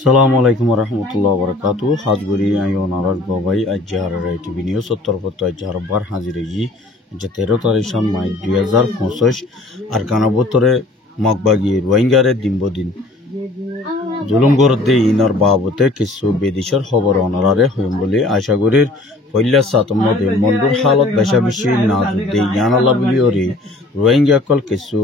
সালামু আলাইকুম রহমতুল্লাহ বরকাতু হাজগুড়ি আইও নারাজ বাবাই আজহার টিভি নিউজ উত্তরপত্র আজহার বার হাজিরেগি যে 13 তারিখ মাই 2025 আর কানাবতরে মগবাগি রোহিঙ্গারে দিনবদিন জুলুম গরদে ইনার বাবতে কিছু বেদিশর খবর অনারারে হইম বলে আশা করির পইলা সাতমদে মন্ডুর হালত বেশা বেশি না দে ইয়ানালা বলি ওরে রোহিঙ্গা কল কিছু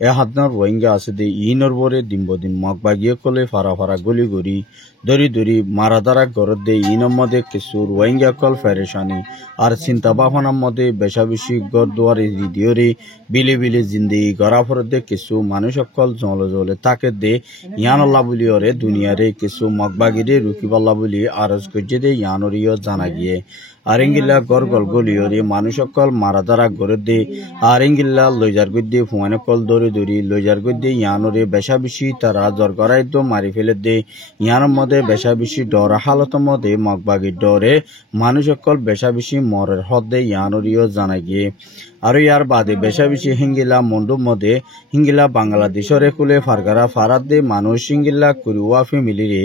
এ হাতনার রোহিঙ্গা আছে দে ইনর বরে দিনবদিন মগবাগিয়ে কলে ফারা ফারা গলি গড়ি দরি দরি মারাদারা গরদ দে ইনর মধ্যে কিছু রোহিঙ্গা কল ফেরেশানি আর চিন্তা ভাবনার মধ্যে বেশা বেশি গড় দুয়ারে দিদিওরে বিলে বিলে জিন্দেগি গড়া ফরত দে কিছু মানুষ সকল জলে জলে তাকে দে ইয়ানল্লা বলি ওরে দুনিয়ারে কিছু মগবাগিরে রুকিবাল্লা বলি আরজ করছে দে ইয়ানরিও জানা গিয়ে আরেঙ্গিল্লা গড় গল গলিওরে মানুষ সকল মারাদারা গড়ে দে আরেঙ্গিল্লা লইজার গদ্দে ফুয়ানে কল দরি দরি লইজার গদ্দে ইয়ানরে বেশা বেশি তারা জ্বর গড়াই তো মারি ফেলে দে ইয়ানোর মধ্যে বেশা বেশি ডর হালত মধ্যে মগবাগির ডরে মানুষ সকল বেশা বেশি মরের হদে ইয়ানরিও জানা গিয়ে আর ইয়ার বাদে বেশা বেশি হিঙ্গিলা মন্ডুর মধ্যে হিঙ্গিলা বাংলাদেশরে কুলে ফারগারা ফারাদ দে মানুষ হিঙ্গিলা কুরুয়া ফ্যামিলিরে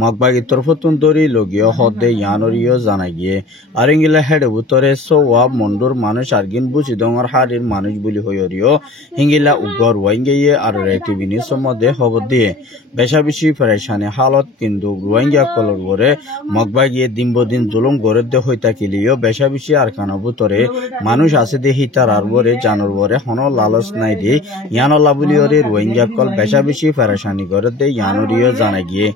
মগবাগির তরফতুন দরি লগীয় হদে ইয়ানরিও জানা গিয়ে আর হিঙ্গিলা হেড উত্তরে সোয়া মন্ডুর মানুষ আরগিন বুঝি ডঙর হাড়ির মানুষ বলি হইরিও হিঙ্গিলা উগর ওয়াইঙ্গিয়ে আর টিভি নিউজের মধ্যে খবর দিয়ে বেশা বেশি ফেরেশানি হালত কিন্তু রোহিঙ্গা কলর গড়ে মগবাগিয়ে দিনবদিন জুলুম গড়ে দে হই থাকিলেও বেশা বেশি আর কানবুতরে মানুষ আছে দে হিতার আর বরে জানর বরে হন লালস নাই দিয়ে ইয়ানল্লা বলি ওরে রোহিঙ্গা কল বেশা বেশি ফেরেশানি গড়ে দে ইয়ানরিও জানা গিয়ে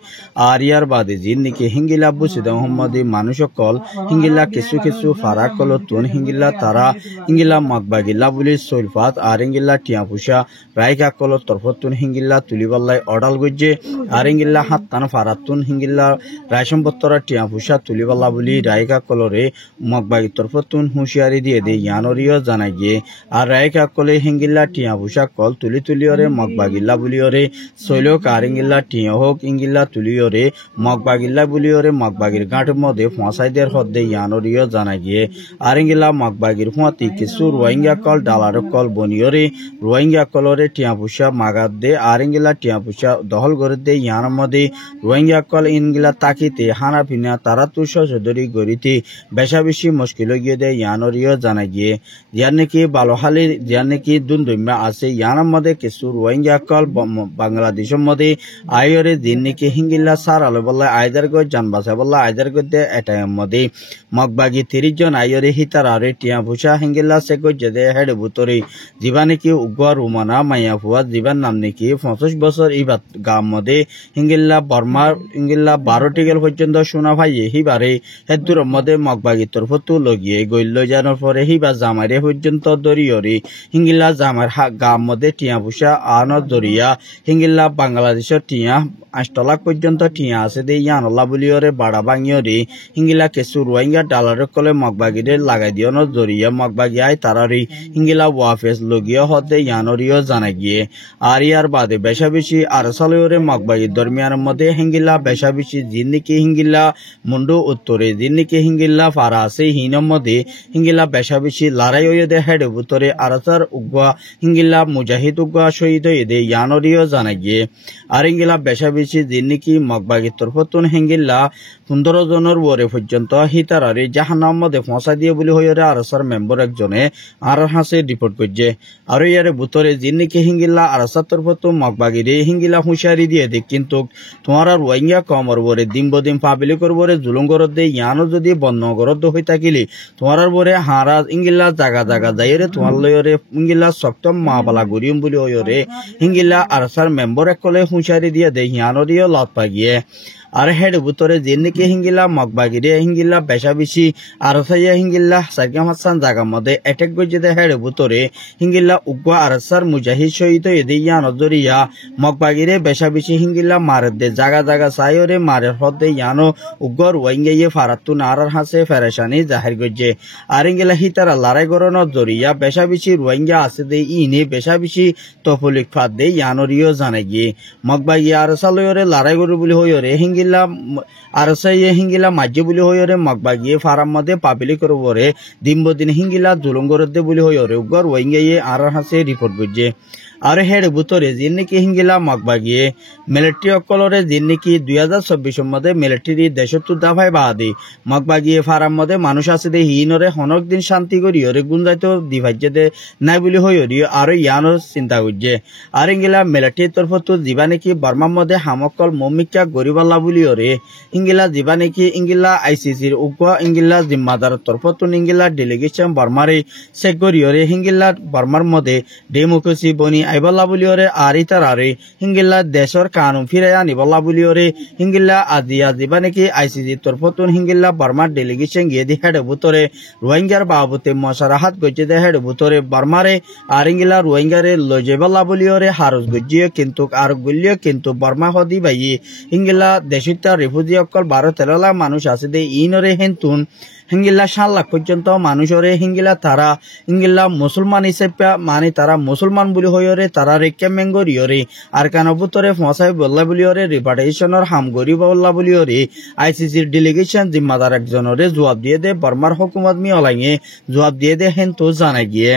আর ইয়ার বাদে জিন্দিকে হিঙ্গিলা বুসিদ মোহাম্মদী মানুষ কল হিঙ্গিলা কিছু কিছু ফারাক কল তুন হিঙ্গিলা তারা হিঙ্গিলা মগবাগিল্লা বলি সৈলফাত আর হিঙ্গিলা টিয়া পুষা রায়কা কল তরফতুন হিঙ্গিলা তুলিবাল্লাই অডাল গজ্জে আর হিঙ্গিলা হাত্তান ফারাতুন হিঙ্গিলা রায়সম্পত্তরা টিয়া পুষা তুলিবাল্লা বলি রায়কা কলরে মগবাগি তরফতুন হুঁশিয়ারি দিয়ে দে ইয়ানরিও জানা গিয়ে আর রায়কা কলে হিঙ্গিলা টিয়া পুষা কল তুলি তুলিওরে মগবাগিল্লা বলিওরে শৈলক আর হিঙ্গিলা টিয়া হোক ইঙ্গিল্লা তুলিওরে মগবাগিল্লা বলিওরে মগবাগির গাঁটের মধ্যে ফসাইদের হদ্দে ইয়ানরিও জানা গিয়ে আর হিঙ্গিলা মগবাগির ফুঁয়াতি কিছু রোহিঙ্গা কল ডালার কল বনিওরে রোহিঙ্গা কলরে টিয়া পুষা মাগাত দে আর হিঙ্গিলা টিয়া পুষা দহল করে দে ইয়ার মধ্যে রোহিঙ্গা কল ইনগিলা তাকিতে হানা পিনা তারা তুষ সদরি গড়িতে বেশা বেশি মুশকিল গিয়ে দে ইয়ানরিও জানা গিয়ে যার নাকি বালোহালির যার নাকি দুন্দুম্যা আছে ইয়ার মধ্যে কিছু রোহিঙ্গা কল বাংলাদেশের মধ্যে আয়রে দিন নাকি হিঙ্গিল্লা সার আলো বললে আয়দার গজ জানবাসা বললে আয়দার গদ্দে এটাইম মধ্যে মগবাগি 30 জন আয়রে হিতার আরে টিয়া ভুষা হিঙ্গিল্লা সে গজে দে হেড বুতরে জীবা নাকি উগুয়া রুমানা মাইয়া ফুয়া জীবান নাম নাকি 25 বছর ইবাত গাম মধ্যে হিঙ্গিল্লা বর্মা হিঙ্গিল্লা 12 টিকেল পর্যন্ত শোনা ভাইয়ে হিবারে হেদুর মধ্যে মগবাগি তরফতু লগিয়ে গইল জানোর পরে হিবা জামারে পর্যন্ত দরিয়রে হিঙ্গিল্লা জামার গাম মধ্যে টিয়া ভুষা আনত দরিয়া হিঙ্গিল্লা বাংলাদেশের টিয়া 8 লাখ পর্যন্ত টিয়া আছে দে ইয়ানল্লা বলিওরে বাড়া ভাঙিয়রে হিঙ্গিলা কিছু রোহিঙ্গা ডালার কলে মগবাগিরে লাগাই দিয়ন দরিয়া মগবাগি আয় তারারি হিঙ্গিলা ওয়াফেস লগিয়া হতে ইয়ানরিও জানা গিয়ে আর ইয়ার বাদে বেশা বেশি আর সালেওরে মগবাগির দরমিয়ানের মধ্যে হিঙ্গিলা বেশা বেশি জিন্দিকে হিঙ্গিলা মুন্ডু উত্তরে জিন্দিকে হিঙ্গিলা ফারা আছে হিনম মধ্যে হিঙ্গিলা বেশা বেশি লড়াই হয়ে দে হেড উত্তরে আরসার উগুয়া হিঙ্গিলা মুজাহিদ উগুয়া শহীদ হয়ে দে ইয়ানরিও জানা গিয়ে আর হিঙ্গিলা বেশা বেশি জিন্দিকি মগবাগির তরফতুন হিঙ্গিলা 15 জনের ওরে পর্যন্ত হিতারারে জাহান্নাম মধ্যে ফসা দিয়ে বলি হয়ে আরসার মেম্বার একজনে আর হাসে রিপোর্ট করছে আর ইয়ারে বুতরে জিন্দিকে হিঙ্গিলা আরসার তরফতু মগবাগিরে হিঙ্গিলা হুঁশিয়ারি দিয়ে দে কিন্তু তোমার আর রোহিঙ্গা কমর বরে দিন বদিন পাবলিক করবরে জুলুম করত দে ইয়ানো যদি বন্ধ করত হয়ে থাকিলে তোমার বরে হারা ইঙ্গিলা জাগা জাগা যাইরে তোমার লয়রে ইঙ্গিলা সপ্তম মাপালা গরিম বলি হয়ে হিঙ্গিলা আরসার মেম্বার একলে হুঁশিয়ারি দিয়ে দে ইয়ানরিও লত পাগিয়ে আর হেড বুতরে জিন্দিকে হিঙ্গিলা মগবাগিরে হিঙ্গিলা বেশা বেশি আর সাইয়া হিঙ্গিলা সাকিম হাসান জাগা মধ্যে অ্যাটাক গজে দে হেড বুতরে হিঙ্গিলা উগুয়া আরসার মুজাহিদ শহীদ এদে ইয়ান দরিয়া মগবাগিরে বেশা বেশি হিঙ্গিলা মারের দে জাগা জাগা সাইরে মারের হদে ইয়ানো উগর ওয়াইঙ্গিয়ে ফারাতুন আর হাসে ফেরেশানি জাহির গজে আর হিঙ্গিলা হিতারা লড়াই গরন দরিয়া বেশা বেশি রোহিঙ্গা আছে দে ইনে বেশা বেশি তফলিক ফাদ দে ইয়ানরিও জানে গিয়ে মগবাগি আর সালয়রে লড়াই গরু বলি হইরে হিঙ্গিলা হিঙ্গিলা আর সাইয়ে হিঙ্গিলা মাজ্য বুলি হইরে মগবাগিয়ে ফারাম মধ্যে পাবলিক করবরে দিন হিঙ্গিলা জুলুঙ্গরদে বুলি হইরে উগর ওইঙ্গাইয়ে আর হাসে রিপোর্ট বুঝে আর হেড বুতরে যিনি হিঙ্গিলা মগবাগিয়ে মিলিটারি অকলরে যিনি 2024 মধ্যে মিলিটারি দেশত্ব দাফাই বাদি মগবাগিয়ে ফারাম মধ্যে মানুষ আছে দে হিনরে হনক দিন শান্তি করি ওরে গুঞ্জাইতো দিভাজ্যে দে নাই বুলি হইরি আর ইয়ানো চিন্তা করছে আর ইঙ্গিলা মিলিটারি তরফতো যিবা নাকি বর্মার মধ্যে হামকল মমিকা গরিবাল্লা বুলি ওরে ইঙ্গিলা যিবা নাকি ইঙ্গিলা আইসিসির উপ ইঙ্গিলা জিম্মাদার তরফতো ইঙ্গিলা ডেলিগেশন বর্মারে চেক করি ওরে হিঙ্গিলা বর্মার মধ্যে ডেমোক্রেসি বনি আইবল্লা বুলি ওরে আর ইতার আরে হিঙ্গিলা দেশর কানুন ফিরাইয়া নিবল্লা বুলি ওরে হিঙ্গিলা আজিয়া যিবা নাকি আইসিসির তরফতো হিঙ্গিলা বর্মার ডেলিগেশন গিয়ে দি হেড বুতরে রোহিঙ্গার বাবতে মশারাহাত গজ্জে দে হেড বুতরে বর্মারে আর ইঙ্গিলা রোহিঙ্গারে লজেবল্লা বুলি ওরে হারস গজ্জিয়ে কিন্তু আর গুলিয়ে কিন্তু বর্মা হদি বাইয়ে হিঙ্গিলা দেশিতা রিফিউজি অকল 12-13 লাখ মানুষ আছে দে ইনরে হেন্তুন হিঙ্গিলা 7 লাখ পর্যন্ত মানুষরে হিঙ্গিলা তারা হিঙ্গিলা মুসলমান হিসেবে মানে তারা মুসলমান বুলি হইরে তারা রেকে মেঙ্গরিয়রে আর কানবুতরে ফসাই বল্লা বুলি ওরে রিপার্টেশনের হাম গরি বল্লা বুলি ওরে আইসিসির ডেলিগেশন জিম্মাদার একজনরে জবাব দিয়ে দে বর্মার হুকুমত মি অলাইয়ে জবাব দিয়ে দে হেন্তু জানা গিয়ে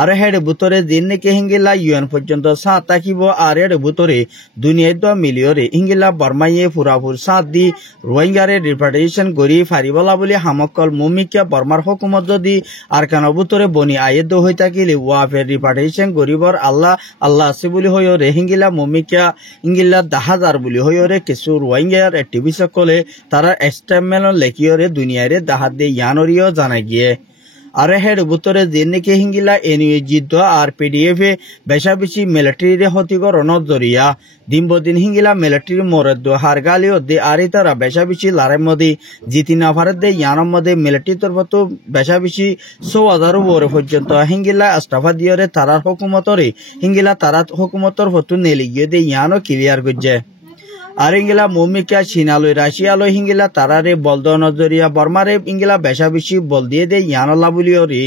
আর হেড বুতরে দিন নাকি হিঙ্গিলা ইউএন পর্যন্ত সাত থাকিব আর হেড বুতরে দুনিয়ায় 10 মিলিয়রে হিঙ্গিলা বর্মাইয়ে ফুরাফুর সাত দি রোহিঙ্গারে রিপার্টেশন করি ফারিবলা বলে হামকল মুমিকা বর্মার হুকুমত যদি আর কেন বুতরে বনি আয়েদ হয়ে থাকিলে ওয়াফের রিপার্টেশন গরিবর আল্লাহ আল্লাহ আছে বলে হইরে হিঙ্গিলা মুমিকা হিঙ্গিলা 10,000 বলে হইরে কিছু রোহিঙ্গার অ্যাক্টিভিস্ট সকলে তারা এক্সট্রামেলন লেখিয়রে দুনিয়ারে দাহাত দিয়ে ইয়ানরিও জানা গিয়ে আর হেড বুতরে যিনি হিঙ্গিলা এনইউ জিদ্দ আর পিডিএফ এ বেশা বেশি মিলিটারি হতিকরণ জরিয়া দিন হিঙ্গিলা মিলিটারি মরদ হারগালিও দে আর তারা বেশা বেশি লারের মধ্যে জিতি না ভারত দে ইয়ানোর মধ্যে মিলিটারি তরফতো বেশা বেশি 100,000 বড় পর্যন্ত হিঙ্গিলা আস্তাফা দিয়রে তারার হুকুমতরে হিঙ্গিলা তারা হুকুমতর হতু নেলি গিয়ে দে ইয়ানো ক্লিয়ার করছে আর ইঙ্গিলা মুমিকা চীনালয় রাশিয়ালয় হিঙ্গিলা তারারে বলদ নজরিয়া বর্মারে ইঙ্গিলা বেশা বেশি বল দিয়ে দে ইয়ানল্লা বুলিওরি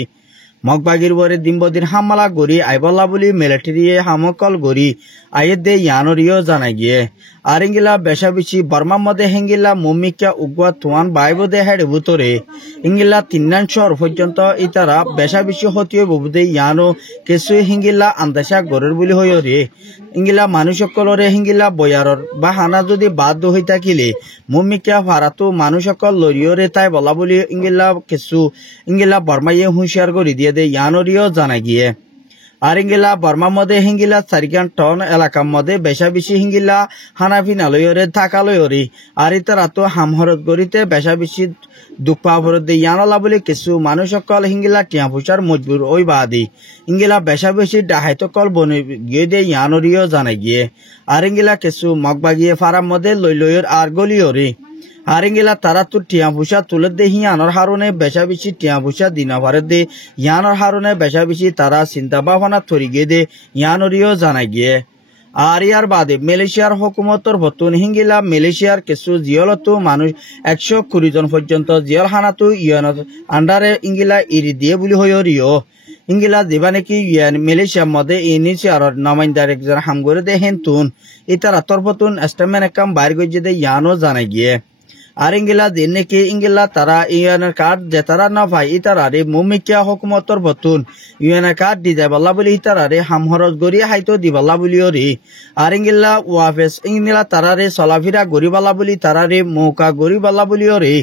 মগবাগির বরে দিন হামলা গড়ি আইবল্লা বুলি মিলিটারি হামকল গড়ি আয়ে দে ইয়ানরিও জানাই গিয়ে আর ইঙ্গিলা বেশা বেশি বর্মার মধ্যে হিঙ্গিলা মুমিকা উগুয়া তুয়ান বাইব দে হেড বুতরে ইঙ্গিলা 3 পর্যন্ত ইতারা বেশা বেশি হতিয়ে বুবুদে ইয়ানো কিছু হিঙ্গিলা আন্দাসা গড়ের বুলি হইরে ইঙ্গিলা মানুষ সকলরে হিঙ্গিলা বয়ারর বা হানা যদি বাদ হই থাকিলে মুমিকা ফারাতো মানুষ সকল লরিয়রে তাই বলা বলি ইঙ্গিলা কিছু ইঙ্গিলা বর্মাইয়ে হুঁশিয়ার করে দিয়ে দে ইয়ানরিও জানা গিয়ে আর ইঙ্গিলা বর্মার মধ্যে হিঙ্গিলা 4 টন এলাকার মধ্যে বেশা বেশি হিঙ্গিলা হানাফিনালয়রে থাকালয়রে আর ইতারা তো হামহরত গড়িতে বেশা বেশি দুঃখ পাভরত দে ইয়ানলা বলে কিছু মানুষ সকল হিঙ্গিলা টিয়া পুষার মজবুর ওই বাদি ইঙ্গিলা বেশা বেশি ডাহাইত কল বনে গিয়ে দে ইয়ানরিও জানা গিয়ে আর ইঙ্গিলা কিছু মগবাগিয়ে ফারার মধ্যে লইলয়র আর গলিয়রে আর ইঙ্গিলা তারা তো টিয়া পুষা তুলে দে হিয়ানোর হারণে বেশা বেশি টিয়া পুষা দিনা ভারত দে ইয়ানোর হারণে বেশা বেশি তারা চিন্তা ভাবনা তরি গিয়ে দে ইয়ানরিও জানা গিয়ে আর ইয়ার বাদে মালয়েশিয়ার হুকুমতর ভতুন হিঙ্গিলা মালয়েশিয়ার কিছু জিয়লতো মানুষ 120 জন পর্যন্ত জিয়ল হানাতো ইউএন আন্ডারে ইঙ্গিলা ইরি দিয়ে বুলি হইরিও ইঙ্গিলা দিবা নাকি ইউএন মালয়েশিয়ার মধ্যে ইনিশিয়ারর নামাইন্দার একজন হামগরে দে হেন্তুন ইতারা তরফতুন এস্টামেন একাম বাইর গইজে দে ইয়ানো জানা গিয়ে আর ইঙ্গিলা দিন নাকি ইঙ্গিলা তারা ইউএনের কার্ড যে তারা না পাই ইতারারে মুমিকা হুকুমতর বতুন ইউএনের কার্ড দি যায় বল্লা বলি ইতারারে হামহরজ গড়িয়ে হাইতো দি বল্লা বলিও রে আর ইঙ্গিলা ওয়াফেস ইঙ্গিলা তারারে চলাফিরা গড়ি বল্লা বলি তারারে মৌকা গড়ি বল্লা বলিও রে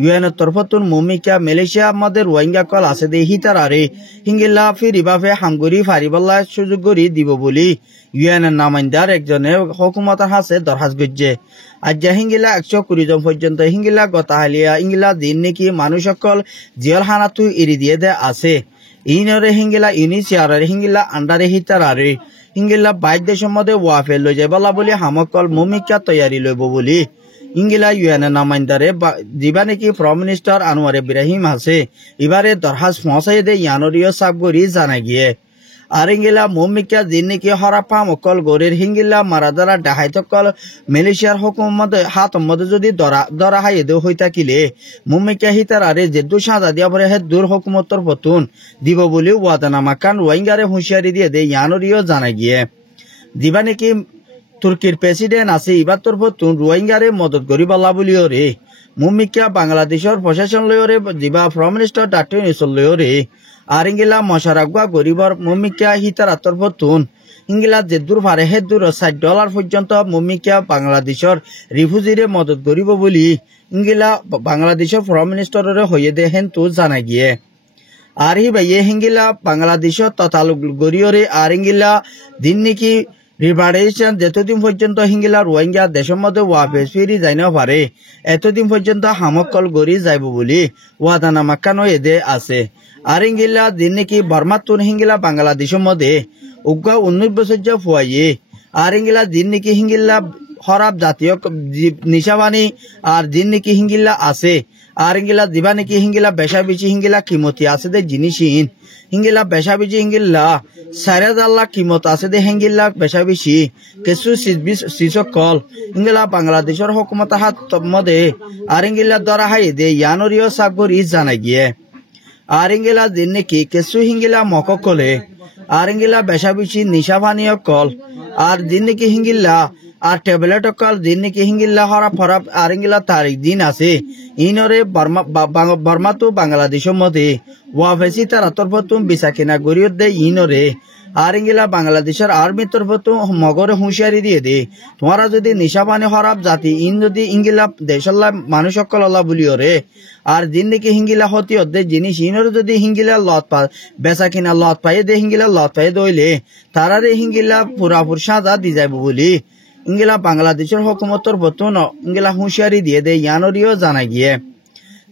ইউএনের তরফতুন মুমিকা মালয়েশিয়া আমাদের রোহিঙ্গা কল আছে দে হিতারারে ইঙ্গিলা ফিরিবাফে হামগড়ি ফারি বল্লা সুযোগ গড়ি দিব বলি ইউএনের নামাইন্দার একজনে হুকুমতের হাসে দরখাস্ত করছে আজ হিঙ্গিলা 120 জন পর্যন্ত হিঙ্গিলা গতাহালিয়া ইঙ্গিলা দিন নাকি মানুষ সকল জিয়ল হানাতু ইরি দিয়ে দে আছে ইনরে হিঙ্গিলা ইউনিসিয়ারে হিঙ্গিলা আন্ডারে হিতারারে হিঙ্গিলা 22 দেশের মধ্যে ওয়াফে লই যায় বলা বলি হামকল মুমিকা তৈয়ারি লইব বলি ইঙ্গিলা ইউএনের নামাইন্দারে দিবা নাকি প্রাইম মিনিস্টার আনোয়ার ইব্রাহিম আছে এবারে দরখাস্ত পৌঁছাই দে ইয়ানরিও সাবগরি জানা গিয়ে আর ইঙ্গিলা মুমিকা দিন নাকি হরাপা মকল গরের হিঙ্গিলা মারাদারা ডাহাইতকল মালয়েশিয়ার হুকুমত হাত মধ্যে যদি দরা হাইয়ে দে হই থাকিলে মুমিকা হিতারারে যে দুসাদা দিয়া পরে হে দূর হুকুমতর পতুন দিব বলি ওয়াদানামা কান রোহিঙ্গারে হুঁশিয়ারি দিয়ে দে ইয়ানরিও জানা গিয়ে দিবা নাকি তুর্কির প্রেসিডেন্ট আছে ইবার তরফতুন রোহিঙ্গারে মদত করিবালা বলিও রে মুমিকা বাংলাদেশের প্রশাসন লয়রে দিবা প্রাইম মিনিস্টার ডক্টর ইউনূস লয়রে আর ইংলা মশারাগুয়া গরিবর মুমিকা হিতার তরফতুন ইংলা যেদূর পারে হেদূর $60 পর্যন্ত মুমিকা বাংলাদেশের রিফিউজিরে মদত করিব বলি ইংলা বাংলাদেশের প্রাইম মিনিস্টারের হয়ে দে হেন্তু জানা গিয়ে আর হি ভাইয়ে হিঙ্গিলা বাংলাদেশের ততালুক গরিয়রে আর ইংলা দিন নাকি রিপার্টেশন যতদিন পর্যন্ত হিঙ্গিলা রোহিঙ্গা দেশের মধ্যে ওয়াপেস ফিরি যাই না পারে এতদিন পর্যন্ত হামকল গড়ি যাইব বলি ওয়াদানামাক্কানো এদে আছে আর ইঙ্গিলা দিন নাকি বর্মাতুন হিঙ্গিলা বাংলাদেশের মধ্যে উগ্র 19 বছর ফুয়াইয়ে আর ইঙ্গিলা দিন নাকি হিঙ্গিলা খরাব জাতীয় নিশাবানি আর দিন নাকি হিঙ্গিলা আছে আর ইঙ্গিলা দিবা নাকি হিঙ্গিলা বেশা বেশি হিঙ্গিলা কিমতি আছে দে জিনিসহীন হিঙ্গিলা বেশা বেশি হিঙ্গিলা $4,000 কিমত আছে দে হিঙ্গিলা বেশা বেশি কিছু শিশকল হিঙ্গিলা বাংলাদেশের হুকুমত হাত মধ্যে আর ইঙ্গিলা ধরা হাই দে ইয়ানরিও সাবগরি জানা গিয়ে আর ইঙ্গিলা দিন নাকি কিছু হিঙ্গিলা মককলে আর ইঙ্গিলা বেশা বেশি নিশাবানীয় কল আর দিন নাকি হিঙ্গিলা আর ট্যাবলেট কল দিন নাকি হিঙ্গিল্লা হরাপ হরাপ আর ইঙ্গিলা তারিখ দিন আছে ইনরে বর্মা তো বাংলাদেশের মধ্যে ওয়াফেসি তার তরফতুম বিসা কিনা গরিয়ত দে ইনরে আর ইঙ্গিলা বাংলাদেশের আর্মি তরফতুম মগরে হুঁশিয়ারি দিয়ে দে তোমারা যদি নিশাবানি হরাপ জাতি ইন যদি ইঙ্গিলা দেশল্লা মানুষ সকল আল্লাহ বলিও রে আর দিন নাকি হিঙ্গিলা হতি অর্ধে জিনিস ইনরে যদি হিঙ্গিলা লত পা বেচা কিনা লত পাইয়ে দে হিঙ্গিলা লত পাইয়ে দইলে তারারে হিঙ্গিলা পুরাপুর সাজা দি যাইব বলি ইংলা বাংলাদেশের হুকুমতর বতুন ইংলা হুঁশিয়ারি দিয়ে দে ইয়ানরিও জানা গিয়ে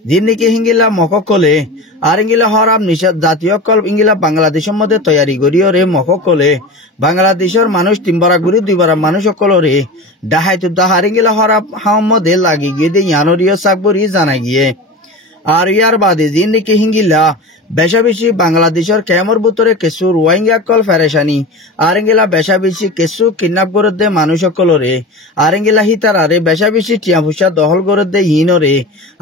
দিন নাকি হিঙ্গিলা মককলে আর ইংলা হরাম নিষেধ জাতীয় কল ইংলা বাংলাদেশের মধ্যে তৈয়ারি করিও রে মককলে বাংলাদেশের মানুষ 3 বার ঘুরি 2 বার মানুষ সকলরে ডাহাইতু দাহার ইংলা হরাম হাম মধ্যে লাগি গিয়ে দে ইয়ানরিও সাকবরি জানা গিয়ে আর ইয়ার বাদে দিন নাকি হিঙ্গিলা বেশা বেশি বাংলাদেশের কেমর ভিতরে কিছু রোহিঙ্গা কল ফেরেশানি আর ইঙ্গিলা বেশা বেশি কিছু কিডন্যাপ করে দে মানুষ সকলরে আর ইঙ্গিলা হিতারারে বেশা বেশি টিয়া ফুসা দখল করে দে হিনরে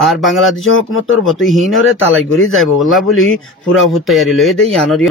আর বাংলাদেশের হুকুমতর বতু হিনরে তালাই করি যাইব বলা বলি পুরা তৈয়ারি লই দে ইয়ানরি